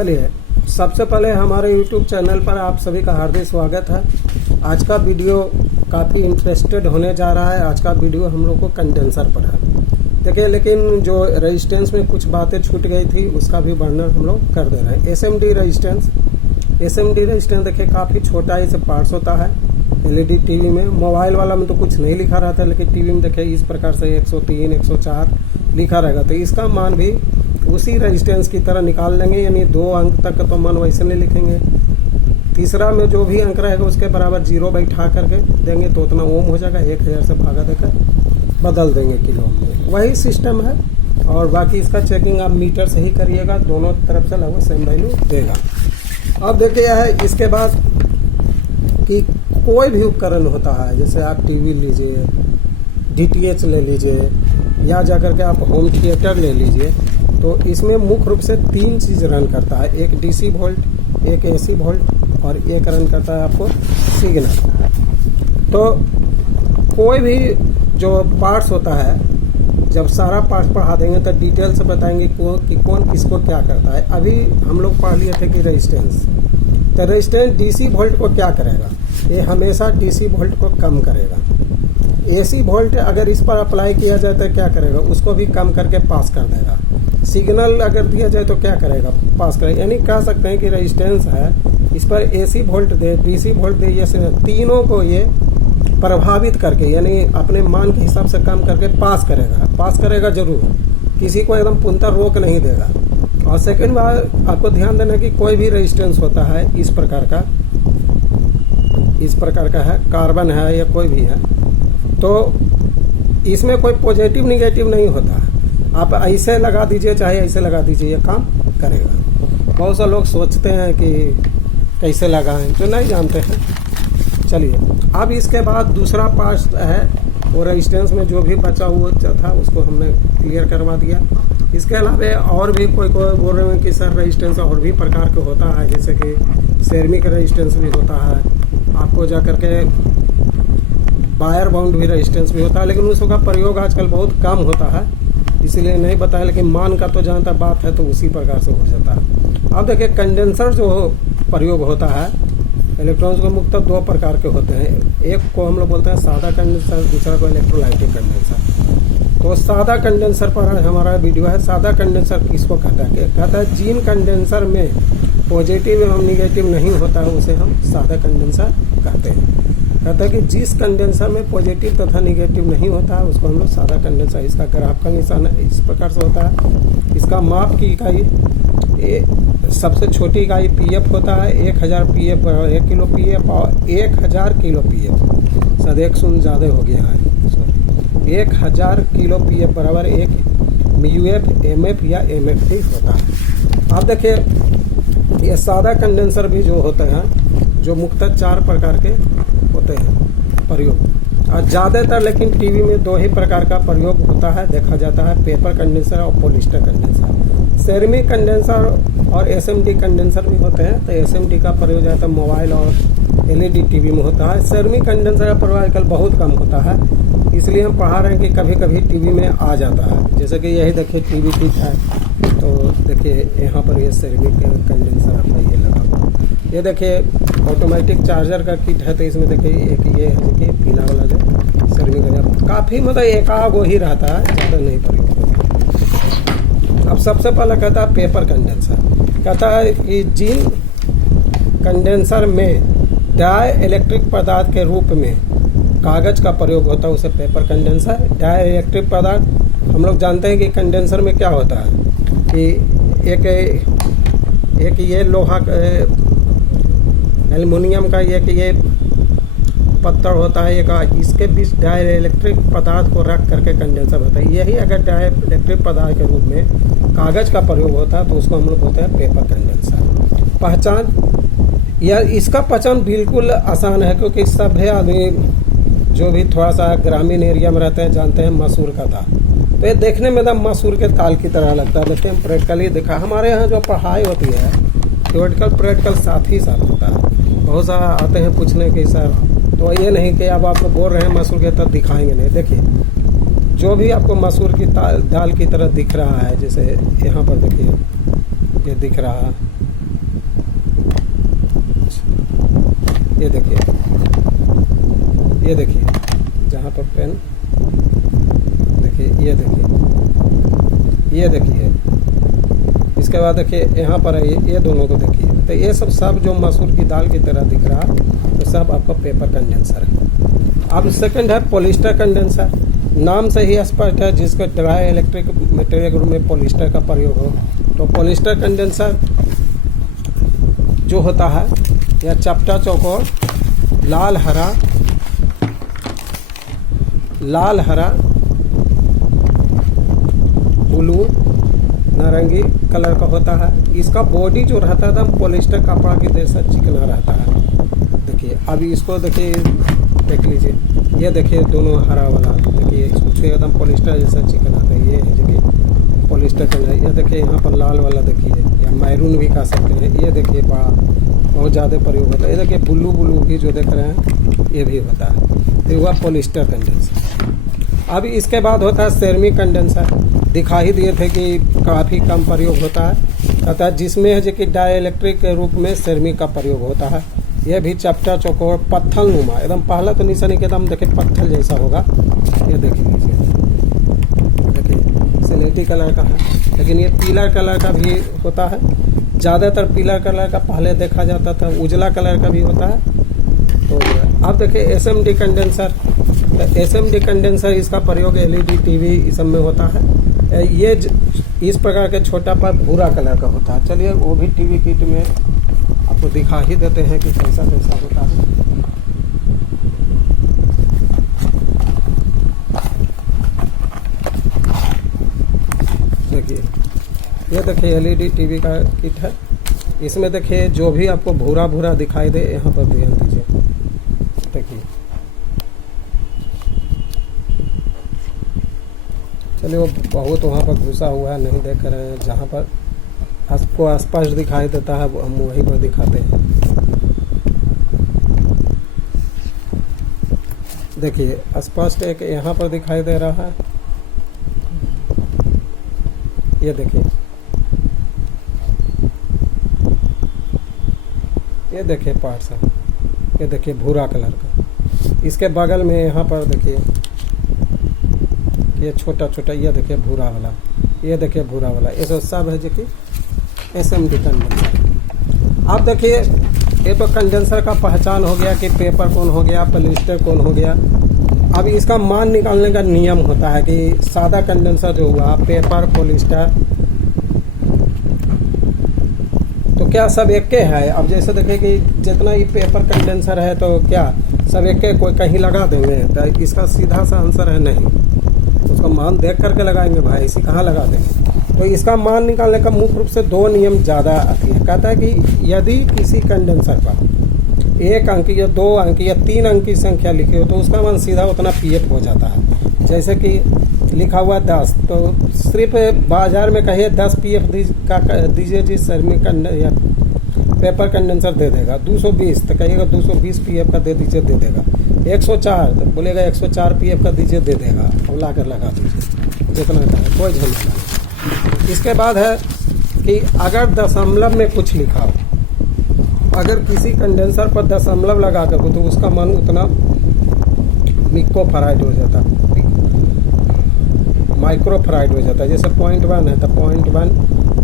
चलिए, सबसे पहले हमारे YouTube चैनल पर आप सभी का हार्दिक स्वागत है। आज का वीडियो काफ़ी इंटरेस्टेड होने जा रहा है। आज का वीडियो हम लोग को कंडेंसर पर है। देखिए, लेकिन जो रेजिस्टेंस में कुछ बातें छूट गई थी उसका भी वर्णन हम लोग कर दे रहे हैं। एसएमडी रेजिस्टेंस देखिए काफ़ी छोटा इसे पार्ट्स होता है। एलईडी टीवी में, मोबाइल वाला में तो कुछ नहीं लिखा रहता है, लेकिन टीवी में देखिए इस प्रकार से 103, 104 लिखा रहेगा। तो इसका मान भी उसी रेजिस्टेंस की तरह निकाल लेंगे, यानी 2 अंक तक तो मान वैसे नहीं लिखेंगे। तीसरा में जो भी अंक रहेगा उसके बराबर 0 बैठा करके देंगे तो उतना ओम हो जाएगा। 1000 से भागा देकर बदल देंगे किलो में। वही सिस्टम है। और बाकी इसका चेकिंग आप मीटर से ही करिएगा, दोनों तरफ से लगभग सेम वैल्यू देगा। अब देखिए यह है, इसके बाद कि कोई भी उपकरण होता है, जैसे आप टीवी लीजिए, डीटीएच ले लीजिए, या जाकर के आप होम थिएटर ले लीजिए, तो इसमें मुख्य रूप से 3 चीज़ रन करता है। एक डीसी वोल्ट, एक एसी वोल्ट और एक रन करता है आपको सिग्नल। तो कोई भी जो पार्ट्स होता है, जब सारा पार्ट्स पढ़ा देंगे तो डिटेल से बताएंगे कि कौन किसको क्या करता है। अभी हम लोग पढ़ लिए थे कि रेजिस्टेंस, तो रेजिस्टेंस डीसी वोल्ट को क्या करेगा, ये हमेशा डीसी वोल्ट को कम करेगा। एसी वोल्ट अगर इस पर अप्लाई किया जाए तो क्या करेगा, उसको भी कम करके पास कर देगा। सिग्नल अगर दिया जाए तो क्या करेगा, पास करेगा। यानी कह सकते हैं कि रेजिस्टेंस है, इस पर एसी वोल्ट दे, डीसी वोल्ट दे, ये तीनों को ये प्रभावित करके, यानी अपने मान के हिसाब से कम करके पास करेगा जरूर। किसी को एकदम पूर्णतः रोक नहीं देगा। और सेकंड बात आपको ध्यान देना कि कोई भी रेजिस्टेंस होता है इस प्रकार का है, कार्बन है या कोई भी है, तो इसमें कोई पॉजिटिव निगेटिव नहीं होता। आप ऐसे लगा दीजिए चाहे ऐसे लगा दीजिए, ये काम करेगा। बहुत से लोग सोचते हैं कि कैसे लगाएं, जो नहीं जानते हैं। चलिए, अब इसके बाद दूसरा पार्ट है, वो रेजिस्टेंस में जो भी बचा हुआ था उसको हमने क्लियर करवा दिया। इसके अलावा और भी कोई बोल रहे हैं कि सर रेजिस्टेंस और भी प्रकार के होता है, जैसे कि सेरमिक रेजिस्टेंस भी होता है, आपको जा करके वायर बाउंड भी रेजिस्टेंस भी होता है, लेकिन उसका प्रयोग आजकल बहुत कम होता है, इसीलिए नहीं बताया। लेकिन मान का तो जहाँ तक बात है तो उसी प्रकार से हो जाता है। अब देखिए, कंडेंसर जो प्रयोग होता है, इलेक्ट्रॉन्स को मुख्यतः 2 प्रकार के होते हैं। एक को हम लोग बोलते हैं सादा कंडेंसर, दूसरा को इलेक्ट्रोलाइटिक कंडेंसर। तो सादा कंडेंसर पर हमारा वीडियो है। सादा कंडेंसर किसको कहता है, जिन कंडेंसर में पॉजिटिव एवं निगेटिव नहीं होता है उसे हम सादा कंडेंसर कहते हैं। कहता है कि जिस कंडेंसर में पॉजिटिव तथा निगेटिव नहीं होता है उसको हम लोग सादा कंडेंसर। इसका ग्राफ का निशान इस प्रकार से होता है। इसका माप की इकाई, सबसे छोटी इकाई पीएफ होता है। 1000 पीएफ 1 किलो पीएफ और 1000 किलो पीएफ, शायद 1 शून्य ज़्यादा हो गया है। 1000 किलो पीएफ बराबर 1 म्यूएफ, एमएफ या एमएफटी होता है। आप देखिए, ये सादा कंडेंसर भी जो होते हैं, जो मुख्यतः 4 प्रकार के होते हैं प्रयोग। और ज़्यादातर लेकिन टीवी में 2 ही प्रकार का प्रयोग होता है, देखा जाता है, पेपर कंडेंसर और पॉलिस्टर कंडेंसर। सेरेमिक कंडेंसर और एसएमडी कंडेंसर भी होते हैं। तो एसएमडी का प्रयोग ज़्यादातर मोबाइल और एलईडी टीवी में होता है। सेरेमिक कंडेंसर का प्रयोग आजकल बहुत कम होता है, इसलिए हम पढ़ा रहे हैं कि कभी कभी टीवी में आ जाता है। जैसे कि यही देखिए टीवी किट है, तो देखिए यहाँ पर ये सेरेमिक कंडेंसर आपका ये लगा हुआ। ये देखिए ऑटोमेटिक चार्जर का किट है, तो इसमें देखिए एक ये है, देखिए पीला वाला जो सेरेमिक का काफ़ी मतलब एकागो ही रहता है, ज़्यादा नहीं प्रयोग होता। अब सबसे पहले कहता है पेपर कंडेंसर। कहता है कि जिन कंडेंसर में डाई इलेक्ट्रिक पदार्थ के रूप में कागज का प्रयोग होता है उसे पेपर कंडेंसर। डाई इलेक्ट्रिक पदार्थ हम लोग जानते हैं कि कंडेंसर में क्या होता है कि एक ये लोहा एल्युमिनियम का ये पत्थर होता है, एक इसके बीच डाई इलेक्ट्रिक पदार्थ को रख करके कंडेंसर होता है। यही अगर डाई इलेक्ट्रिक पदार्थ के रूप में कागज का प्रयोग होता है तो उसको हम लोग बोलते हैं पेपर कंडेंसर। पहचान, या इसका पहचान बिल्कुल आसान है, क्योंकि सभ्य आदमी जो भी थोड़ा सा ग्रामीण एरिया में रहते हैं जानते हैं मसूर का दाल। तो ये देखने में एकदम मसूर के ताल की तरह लगता है। देखते हैं प्रैक्टिकली दिखा, हमारे यहाँ जो पढ़ाई होती है थ्योरेटिकल प्रैक्टिकल साथ ही साथ होता है। बहुत सारा आते हैं पूछने के सर, तो ये नहीं कि अब आप बोल रहे हैं मसूर के तब दिखाएंगे नहीं। देखिए, जो भी आपको मसूर की दाल की तरह दिख रहा है, जैसे यहाँ पर देखिए ये दिख रहा है, ये देखिए, ये देखिए जहाँ पर पेन देखिए, ये देखिए, ये देखिए। इसके बाद देखिए यहाँ पर है ये दोनों को देखिए। तो ये सब जो मसूर की दाल की तरह दिख रहा है तो सब आपका पेपर कंडेंसर है। अब सेकंड है पॉलिस्टर कंडेंसर। नाम से ही स्पष्ट है, जिसका ड्राई इलेक्ट्रिक मटेरियल ग्रुप में पॉलिस्टर का प्रयोग हो। तो पॉलिस्टर कंडेंसर जो होता है यह चपटा चौकोर लाल हरा ब्लू नारंगी कलर का होता है। इसका बॉडी जो रहता है एकदम पॉलिस्टर कपड़ा की जैसा चिकना रहता है। देखिए अभी इसको देखिए, देख लीजिए, ये देखिए दोनों हरा वाला देखिए एकदम पॉलिस्टर जैसा चिकन आता है। ये है देखिए पॉलिस्टर का। ये देखिए यहाँ पर लाल वाला देखिए, या मैरून भी कह सकते हैं। ये देखिए बहुत ज़्यादा प्रयोग होता है। ये देखिए ब्लू भी जो देख रहे हैं ये भी होता है। तो हुआ पॉलिस्टर कंडेंसर। अब इसके बाद होता है सेरेमिक कंडेंसर। दिखा ही दिए थे कि काफ़ी कम प्रयोग होता है, अतः जिसमें है जो कि डाइलेक्ट्रिक के रूप में सेरेमिक का प्रयोग होता है। यह भी चपटा चौकोर पत्थर नुमा, एकदम पहला तो निशानी के एकदम देखिए पत्थर जैसा होगा। ये देख लीजिए, देखिए स्लेटी कलर का है, लेकिन ये पीला कलर का भी होता है। ज़्यादातर पीला कलर का पहले देखा जाता था, उजला कलर का भी होता है। तो अब देखिए एसएमडी कंडेंसर। एसएमडी कंडेंसर इसका प्रयोग एलईडी टीवी इस सब में होता है। ये इस प्रकार के छोटा पर भूरा कलर का होता है। चलिए वो भी टीवी किट में आपको दिखा ही देते हैं कि कैसा कैसा होता है। देखिए, ये देखिए एलईडी टीवी का किट है। इसमें देखिए जो भी आपको भूरा भूरा दिखाई दे, यहाँ पर ध्यान दीजिए। देखिए, चलिए वो बहुत वहाँ पर घुसा हुआ है, नहीं देख रहे हैं। जहाँ पर आपको स्पष्ट दिखाई देता है हम वहीं पर दिखाते हैं। देखिए स्पष्ट एक यहाँ पर दिखाई दे रहा है। ये देखिए, ये देखिए पार्ट्स है। ये देखिए भूरा कलर का। इसके बगल में यहाँ पर देखिए ये छोटा छोटा, ये देखिए भूरा वाला, ये देखिए भूरा वाला। ये सब है जो कि एसएमडी कंडेंसर। अब देखिए ये तो कंडेंसर का पहचान हो गया कि पेपर कौन हो गया, पॉलिस्टर कौन हो गया। अब इसका मान निकालने का नियम होता है कि सादा कंडेंसर जो हुआ, पेपर पॉलिस्टर, तो क्या सब एक के है। अब जैसे देखिए कि जितना ही पेपर कंडेंसर है तो क्या सब एक के कोई कहीं लगा देंगे, तो इसका सीधा सा आंसर है नहीं। उसका मान देख करके लगाएंगे भाई, इसी कहाँ लगा देंगे। तो इसका मान निकालने का मुख्य रूप से दो नियम ज़्यादा आती है। कहता है कि यदि किसी कंडेंसर पर 1 अंक या 2 अंक या 3 अंक की संख्या लिखी हो तो उसका मान सीधा उतना पीएफ हो जाता है। जैसे कि लिखा हुआ 10, तो सिर्फ बाजार में कहिए 10 पीएफ दीजिए जी सेरेमिक या पेपर कंडेंसर दे देगा। 220 तो कहिएगा 220 पीएफ का दे दीजिए, दे देगा। 104 तो बोलेगा 104 पीएफ का दीजिए, दे देगा। अब ला कर लगा दीजिए, जितना है कोई झमेला नहीं। इसके बाद है कि अगर दशमलव में कुछ लिखा हो, अगर किसी कंडेंसर पर दशमलव लगा कर तो उसका मान उतना मिक्रोफराइड हो जाता है, माइक्रोफराइड हो जाता है। जैसे 0.1 है तो 0.1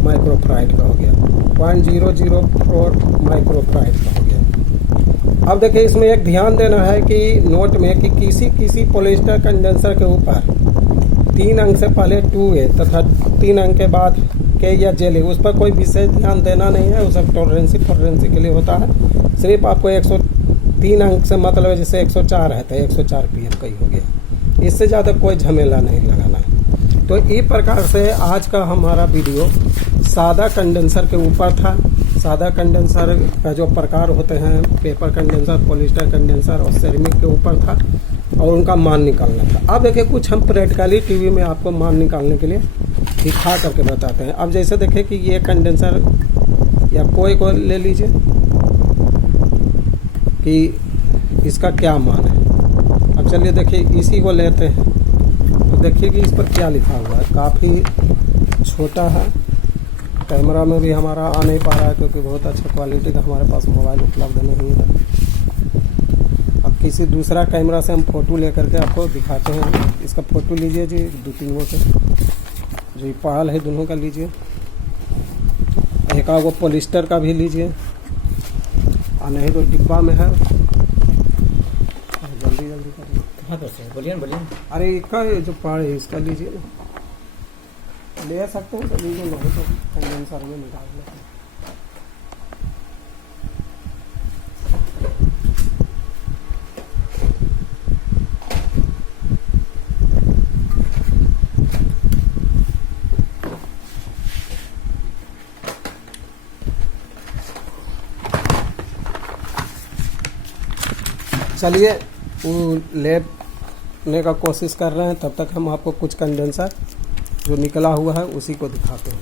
माइक्रोफराइड का हो गया, 0.004 माइक्रोफराइड का हो गया। अब देखिए इसमें एक ध्यान देना है कि नोट में कि किसी पॉलिस्टर कंडेंसर के ऊपर 3 अंक से पहले 2A तथा 3 अंक के बाद के या जेली, उस पर कोई विशेष ध्यान देना नहीं है। वो सब टॉलरेंसी के लिए होता है। सिर्फ आपको 103 अंक से मतलब है, जैसे 104 है तो 104 पीएफ का ही हो गया। इससे ज़्यादा कोई झमेला नहीं लगाना है। तो इस प्रकार से आज का हमारा वीडियो सादा कंडेंसर के ऊपर था। सादा कंडेंसर का जो प्रकार होते हैं, पेपर कंडेंसर, पॉलिस्टर कंडेंसर और सेरेमिक के ऊपर था और उनका मान निकालना था। अब देखिए कुछ हम प्रैक्टिकली टीवी में आपको मान निकालने के लिए दिखा करके बताते हैं। अब जैसे देखें कि ये कंडेंसर या कोई को ले लीजिए कि इसका क्या मान है। अब चलिए देखिए इसी को लेते हैं तो देखिए कि इस पर क्या लिखा हुआ है। काफ़ी छोटा है, कैमरा में भी हमारा आ नहीं पा रहा है क्योंकि बहुत अच्छा क्वालिटी का हमारे पास मोबाइल उपलब्ध नहीं है। किसी दूसरा कैमरा से हम फ़ोटो लेकर के आपको दिखाते हैं। इसका फ़ोटो लीजिए जी, 2-3 गो से जो पाल है दोनों का लीजिए। एक वो पॉलिस्टर का भी लीजिए, और नहीं तो डिब्बा में है। जल्दी जल्दी करिए। हाँ तो सर बोलिए बोलिए। अरे इसका जो पाड़ है इसका लीजिए ना, ले सकते हैं तो लीजिए, नहीं तो कंडेंसर में निकाल लेते हैं। चलिए वो लेने का कोशिश कर रहे हैं, तब तक हम आपको कुछ कंडेंसर जो निकला हुआ है उसी को दिखाते हैं।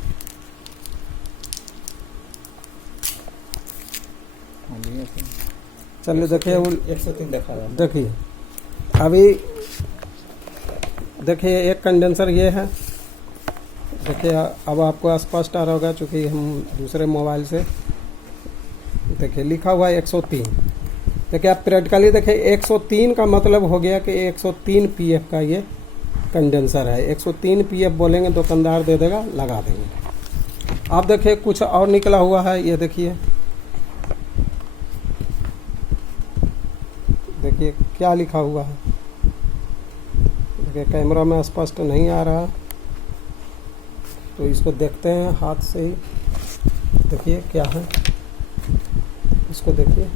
चलिए देखिए, वो 103 दिखा रहा है। देखिए अभी देखिए एक कंडेंसर ये है। देखिए अब आपको स्पष्ट आ रहा होगा, चूँकि हम दूसरे मोबाइल से देखिए लिखा हुआ है 103। देखिए आप प्रैक्टिकली देखिए 103 का मतलब हो गया कि 103 पीएफ का ये कंडेंसर है। 103 पीएफ बोलेंगे दुकानदार दे देगा, लगा देंगे। आप देखिए कुछ और निकला हुआ है, ये देखिए देखिए क्या लिखा हुआ है। देखिए कैमरा में स्पष्ट नहीं आ रहा, तो इसको देखते हैं हाथ से ही। देखिए क्या है, इसको देखिए।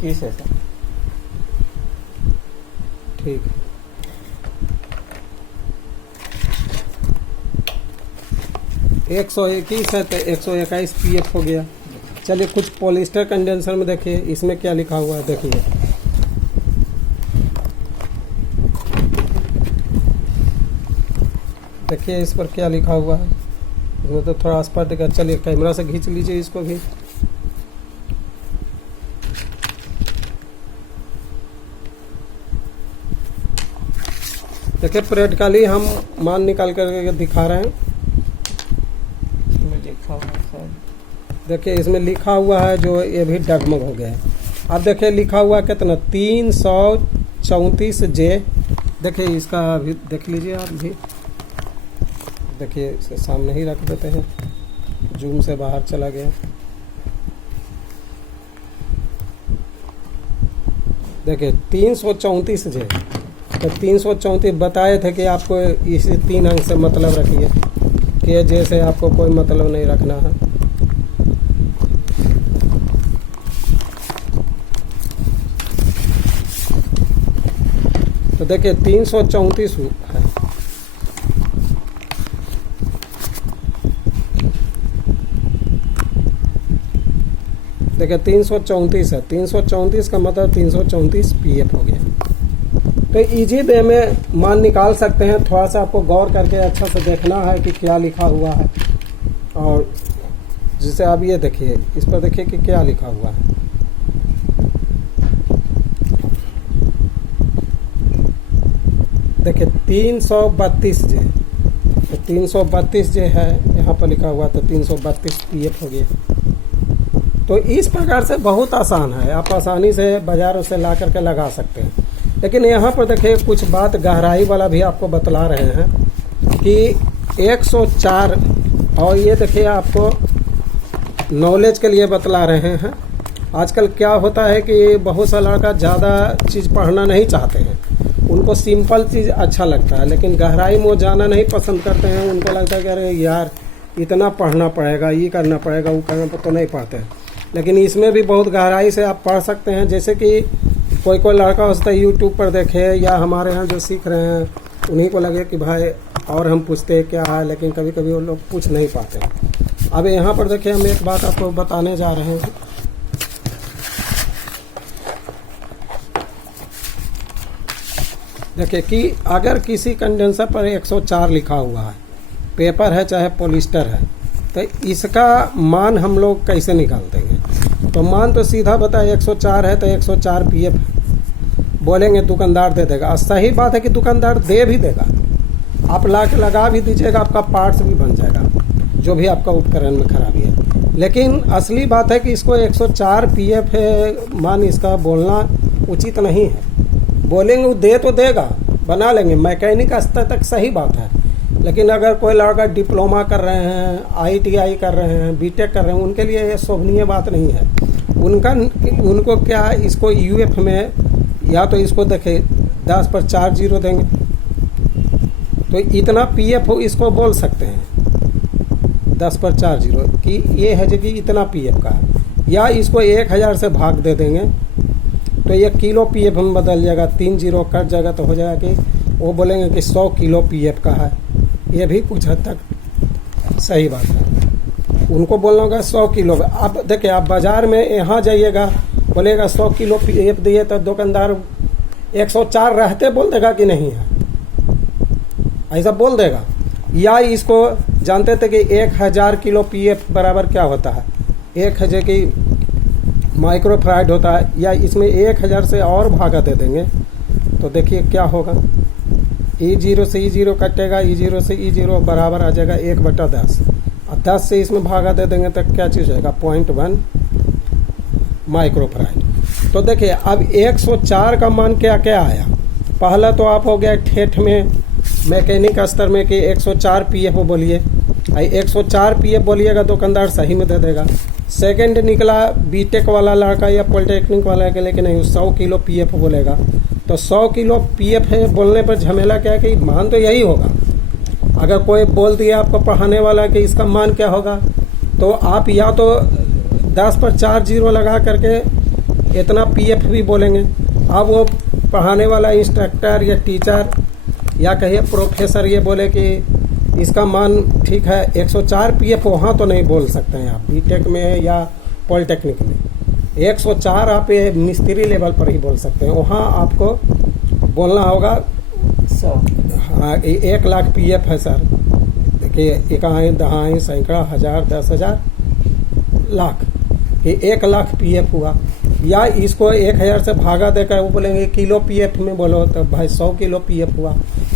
किस है सर? ठीक है, एक 121 है तो 121 पीएफ हो गया। चलिए कुछ पॉलिस्टर कंडेंसर में देखिए इसमें क्या लिखा हुआ है। देखिए देखिए इस पर क्या लिखा हुआ है, इसमें तो थोड़ा स्पष्ट दिखा। चलिए कैमरा से खींच लीजिए इसको भी। देखिए प्रैक्टिकली हम मान निकाल कर दिखा रहे हैं। देखिए इसमें लिखा हुआ है जो ये भी डगमग हो गया है। अब देखिए लिखा हुआ कितना, 334J। देखिए इसका भी देख लीजिए आप भी। देखिए इसे सामने ही रख देते हैं, जूम से बाहर चला गया। देखिए 334J, तो 334 बताए थे कि आपको इसी 3 अंक से मतलब रखिए, कि जैसे आपको कोई मतलब नहीं रखना है। तो देखिए 334 है। देखिए 334 है, 334 का मतलब 334 पीएफ हो गया। तो इजी वे में मान निकाल सकते हैं। थोड़ा सा आपको गौर करके अच्छा से देखना है कि क्या लिखा हुआ है। और जैसे आप ये देखिए, इस पर देखिए कि क्या लिखा हुआ है। देखिए 332J, तो 332J है यहाँ पर लिखा हुआ, तो 332 पीएफ हो गया। तो इस प्रकार से बहुत आसान है, आप आसानी से बाज़ारों से ला करके लगा सकते हैं। लेकिन यहाँ पर देखिए कुछ बात गहराई वाला भी आपको बतला रहे हैं कि 104, और ये देखिए आपको नॉलेज के लिए बतला रहे हैं। आजकल क्या होता है कि बहुत सा लड़का ज़्यादा चीज़ पढ़ना नहीं चाहते हैं, उनको सिंपल चीज़ अच्छा लगता है, लेकिन गहराई में वो जाना नहीं पसंद करते हैं। उनको लगता है कि अरे यार इतना पढ़ना पड़ेगा, ये करना पड़ेगा, वो करना, तो नहीं पढ़ते हैं। लेकिन इसमें भी बहुत गहराई से आप पढ़ सकते हैं। जैसे कि कोई लड़का होता है यूट्यूब पर देखे, या हमारे यहाँ जो सीख रहे हैं उन्हीं को लगे कि भाई और हम पूछते क्या है, लेकिन कभी कभी वो लोग पूछ नहीं पाते। अब यहाँ पर देखिए हम एक बात आपको बताने जा रहे हैं। देखिए कि अगर किसी कंडेंसर पर 104 लिखा हुआ है, पेपर है चाहे पॉलिस्टर है, तो इसका मान हम लोग कैसे निकाल देंगे? तो मान तो सीधा बताए 104 है तो 104 पीएफ बोलेंगे, दुकानदार दे देगा। सही बात है कि दुकानदार दे भी देगा, आप ला के लगा भी दीजिएगा, आपका पार्ट्स भी बन जाएगा, जो भी आपका उपकरण में खराबी है। लेकिन असली बात है कि इसको 104 PF है मान इसका बोलना उचित नहीं है। बोलेंगे वो दे तो देगा, बना लेंगे, मैकेनिक स्तर तक सही बात है। लेकिन अगर कोई लड़का डिप्लोमा कर रहे हैं, ITI कर रहे हैं, बीटेक कर रहे हैं, उनके लिए ये शोभनीय बात नहीं है। उनको क्या इसको UF में या तो इसको देखे 10 पर 4 जीरो देंगे तो इतना PF इसको बोल सकते हैं 10 पर 4 जीरो कि ये है जो कि इतना PF का है। या इसको 1000 से भाग दे देंगे तो ये किलो PF में बदल जाएगा, 3 जीरो कट जाएगा तो हो जाएगा कि वो बोलेंगे कि 100 किलो PF का है। ये भी कुछ हद तक सही बात है। उनको बोलना होगा 100 किलो। आप देखिए, आप बाजार में यहाँ जाइएगा, बोलेगा 100 किलो PF दिए तो दुकानदार 104 रहते बोल देगा कि नहीं है, ऐसा बोल देगा। या इसको जानते थे कि 1000 किलो PF बराबर क्या होता है, 1000 की माइक्रोफराइड होता है। या इसमें 1000 से और भागा दे देंगे तो देखिए क्या होगा, E0 से E0 कटेगा, E0 से E0 बराबर आ जाएगा 1/10 और 10 से इसमें भागा दे देंगे तो क्या चीज़ होगा 0.1 माइक्रोफराइड। तो देखिए अब 104 का मान क्या क्या आया। पहला तो आप हो गया ठेठ में मैकेनिक स्तर में कि 104 PF बोलिए, 104 PF बोलिएगा दुकानदार सही में दे देगा। सेकंड निकला बीटेक वाला लड़का या पॉलिटेक्निक वाला के लिए कि नहीं 100 किलो PF बोलेगा, तो 100 किलो PF है बोलने पर झमेला क्या है कि मान तो यही होगा। अगर कोई बोल दिया आपको पढ़ाने वाला कि इसका मान क्या होगा, तो आप या तो 10 पर 4 जीरो लगा करके इतना PF भी बोलेंगे। अब वो पढ़ाने वाला इंस्ट्रक्टर या टीचर या कहिए प्रोफेसर ये बोले कि इसका मान ठीक है 104 PF, वहाँ तो नहीं बोल सकते हैं आप बीटेक में या पॉलिटेक्निक में। 104 आप ये मिस्त्री लेवल पर ही बोल सकते हैं, वहाँ आपको बोलना होगा 100। हाँ 1 लाख PF है सर। देखिए इकाई दहाई सैकड़ा हज़ार 10,000 लाख, कि 1 लाख PF हुआ। या इसको 1000 से भागा देकर वो बोलेंगे किलो PF में बोलो तो भाई 100 किलो PF हुआ।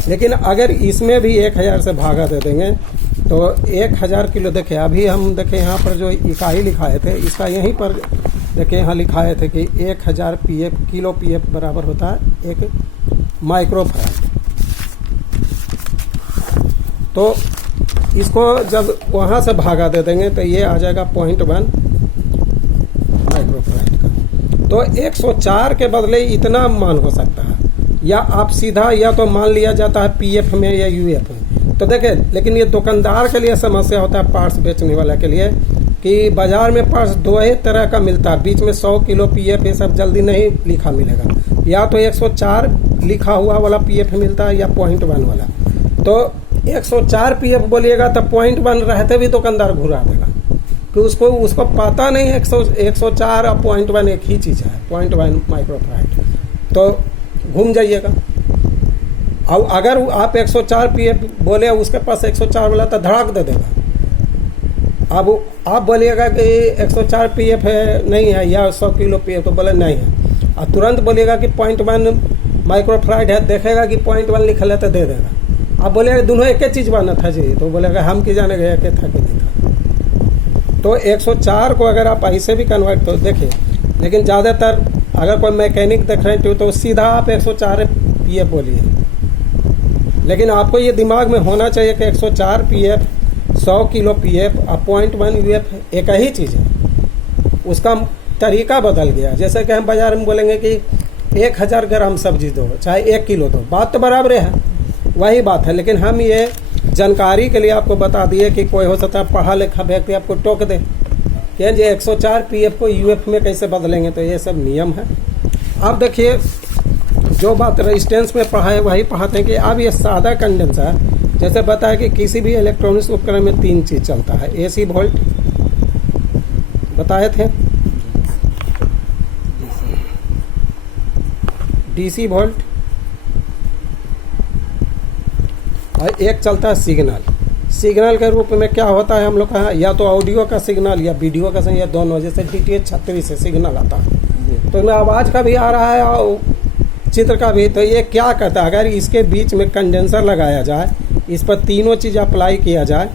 लेकिन अगर इसमें भी 1000 से भागा दे देंगे तो 1000 किलो। देखिए अभी हम देखें यहाँ पर जो इकाई लिखाए थे, इसका यहीं पर देखिए यहाँ लिखाए थे कि 1000 PF किलो PF बराबर होता है 1 माइक्रोफराइड। तो इसको जब वहाँ से भागा दे देंगे तो ये आ जाएगा 0.1 माइक्रोफराइड का। तो 104 के बदले इतना मान हो सकता है, या आप सीधा या तो मान लिया जाता है PF में या UF में। तो देखें, लेकिन ये दुकानदार के लिए समस्या होता है, पार्ट्स बेचने वाला के लिए, कि बाजार में पार्ट्स दो ही तरह का मिलता है। बीच में 100 किलो PF ये सब जल्दी नहीं लिखा मिलेगा, या तो 104 लिखा हुआ वाला PF मिलता है या 0.1 वाला। तो 104 PF बोलिएगा तो 0.1 रहते भी दुकानदार घुरा देगा कि उसको पता नहीं है 104 और 0.1 एक ही चीज़ है, 0.1 माइक्रोफराइड। तो घूम जाइएगा। अब अगर आप 104 PF बोले, उसके पास 104 वाला तो धड़ाक दे देगा। अब आप बोलिएगा कि 104 PF है नहीं है या 100 किलो PF, तो बोले नहीं है। और तुरंत बोलिएगा कि 0.1 माइक्रोफराइड है, देखेगा कि 0.1 लिखा है तो दे देगा। आप बोलिएगा दोनों एक ही चीज़ बना था जी, तो बोलेगा हम की जाने गए था कि नहीं था। तो 104 को अगर आप ऐसे भी कन्वर्ट तो देखिए, लेकिन ज़्यादातर अगर कोई मैकेनिक देख रहे हैं तो सीधा आप 104 PF बोलिए। लेकिन आपको ये दिमाग में होना चाहिए कि 104 PF 100 किलो PF और 0.1 UF एक ही चीज़ है। उसका तरीका बदल गया। जैसे कि हम बाजार में बोलेंगे कि 1000 ग्राम सब्जी दो चाहे 1 किलो दो, बात तो बराबर है, वही बात है। लेकिन हम ये जानकारी के लिए आपको बता दिए कि कोई हो सकता है पढ़ा लिखा व्यक्ति आपको टोक दे कि ये 104 PF को UF में कैसे बदलेंगे, तो ये सब नियम है। आप देखिए जो बात रेजिस्टेंस में पढ़ाए वही पढ़ाते हैं कि अब ये सादा कंडेंसर, जैसे बताया कि किसी भी इलेक्ट्रॉनिक्स उपकरण में 3 चीज़ चलता है। AC वोल्ट बताए थे, DC वोल्ट, और एक चलता है सिग्नल के रूप में क्या होता है हम लोग का, या तो ऑडियो का सिग्नल या वीडियो का सिग्नल, या दोनों। जैसे DTH 36 से सिग्नल आता है तो इसमें आवाज़ का भी आ रहा है और चित्र का भी। तो ये क्या करता है, अगर इसके बीच में कंडेंसर लगाया जाए, इस पर तीनों चीज़ अप्लाई किया जाए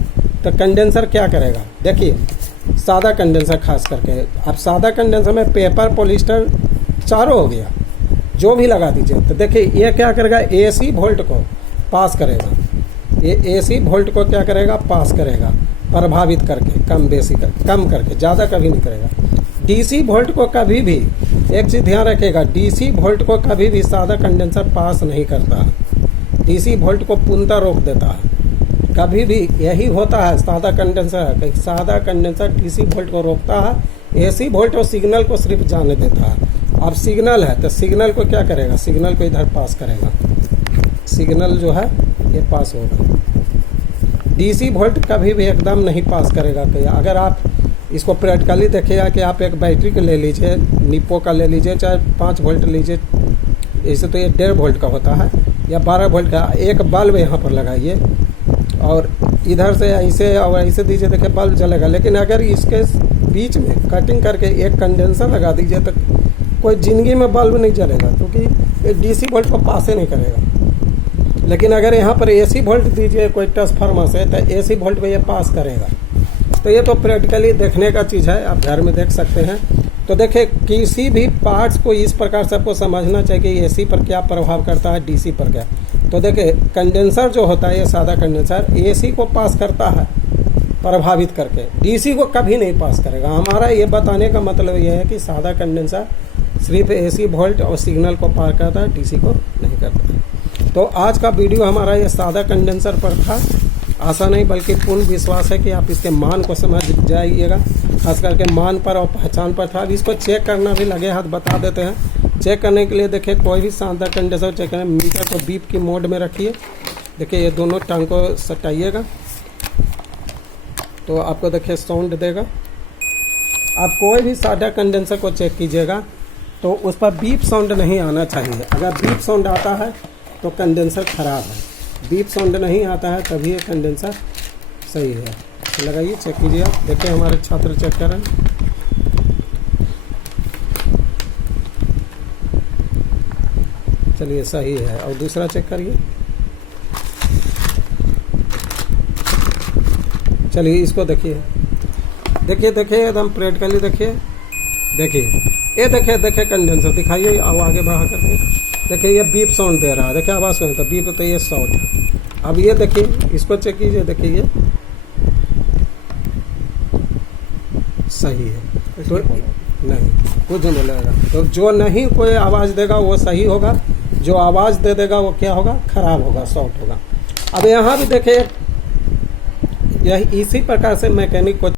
तो कंडेंसर क्या करेगा। देखिए सादा कंडेंसर खास करके, अब सादा कंडेंसर में पेपर पॉलिस्टर चारों हो गया, जो भी लगा दीजिए तो देखिए ये क्या करेगा, AC वोल्ट को पास करेगा, ये AC वोल्ट को क्या करेगा, पास करेगा, प्रभावित करके, कम करके, ज़्यादा कभी नहीं करेगा। DC वोल्ट को कभी भी, एक चीज़ ध्यान रखिएगा, DC वोल्ट को कभी भी सादा कंडेंसर पास नहीं करता, DC वोल्ट को पूर्णतः रोक देता है। कभी भी यही होता है सादा कंडेंसर DC वोल्ट को रोकता है, AC वोल्ट और सिग्नल को सिर्फ जाने देता है। अब सिग्नल है तो सिग्नल को क्या करेगा, सिग्नल को इधर पास करेगा, सिग्नल जो है ये पास होगा। DC वोल्ट कभी भी एकदम नहीं पास करेगा। कि अगर आप इसको प्रैक्टिकली देखिएगा कि आप एक बैटरी को ले लीजिए, निप्पो का ले लीजिए, चाहे 5 वोल्ट लीजिए, ऐसे तो ये 1.5 वोल्ट का होता है या 12 वोल्ट का, एक बल्ब यहाँ पर लगाइए और इधर से ऐसे और ऐसे दीजिए, देखिए बल्ब जलेगा। लेकिन अगर इसके बीच में कटिंग करके एक कंडेंसर लगा दीजिए तो कोई ज़िंदगी में बल्ब नहीं जलेगा, क्योंकि ये DC वोल्ट को पास ही नहीं करेगा। लेकिन अगर यहाँ पर AC वोल्ट दीजिए कोई ट्रांसफार्मर से तो AC वोल्ट में ये पास करेगा। तो ये तो प्रैक्टिकली देखने का चीज़ है, आप घर में देख सकते हैं। तो देखिए किसी भी पार्ट्स को इस प्रकार से आपको समझना चाहिए कि AC पर क्या प्रभाव करता है, DC पर क्या। तो देखिए कंडेंसर जो होता है, ये सादा कंडेंसर AC को पास करता है प्रभावित करके, DC को कभी नहीं पास करेगा। हमारा ये बताने का मतलब ये है कि सादा कंडेंसर सिर्फ AC वोल्ट और सिग्नल को पार करता है, DC को नहीं करता है। तो आज का वीडियो हमारा ये सादा कंडेंसर पर था। आशा नहीं बल्कि पूर्ण विश्वास है कि आप इसके मान को समझ जाइएगा, खास करके मान पर और पहचान पर था। अब इसको चेक करना भी लगे हाथ बता देते हैं। चेक करने के लिए देखिए कोई भी सादा कंडेंसर चेक करें, मीटर को बीप की मोड में रखिए। देखिए ये दोनों टांग को सटाइएगा तो आपको देखिए साउंड देगा। आप कोई भी सादा कंडेंसर को चेक कीजिएगा तो उस पर बीप साउंड नहीं आना चाहिए। अगर बीप साउंड आता है तो कंडेंसर ख़राब है, बीप साउंड नहीं आता है तभी ये कंडेंसर सही है। तो लगाइए, चेक कीजिए आप। देखिए हमारे छात्र चेक कर रहे हैं। चलिए सही है, और दूसरा चेक करिए। चलिए इसको देखिए, देखिए एकदम प्रैक्टिकली देखिए, ये देखिए कंडेंसर दिखाइए, आओ आगे बढ़ा करके। देखिए ये बीप साउंड दे रहा है, देखिए आवाज़ सुनिए तो बीप, तो ये साउंड है। अब ये देखिए, इसको चेक कीजिए, देखिए ये सही है तो नहीं कुछ नहीं बोलेगा। तो जो नहीं कोई आवाज़ देगा वो सही होगा, जो आवाज़ दे देगा वो क्या होगा, खराब होगा, शॉर्ट होगा। अब यहाँ भी देखिए यही इसी प्रकार से मैकेनिक को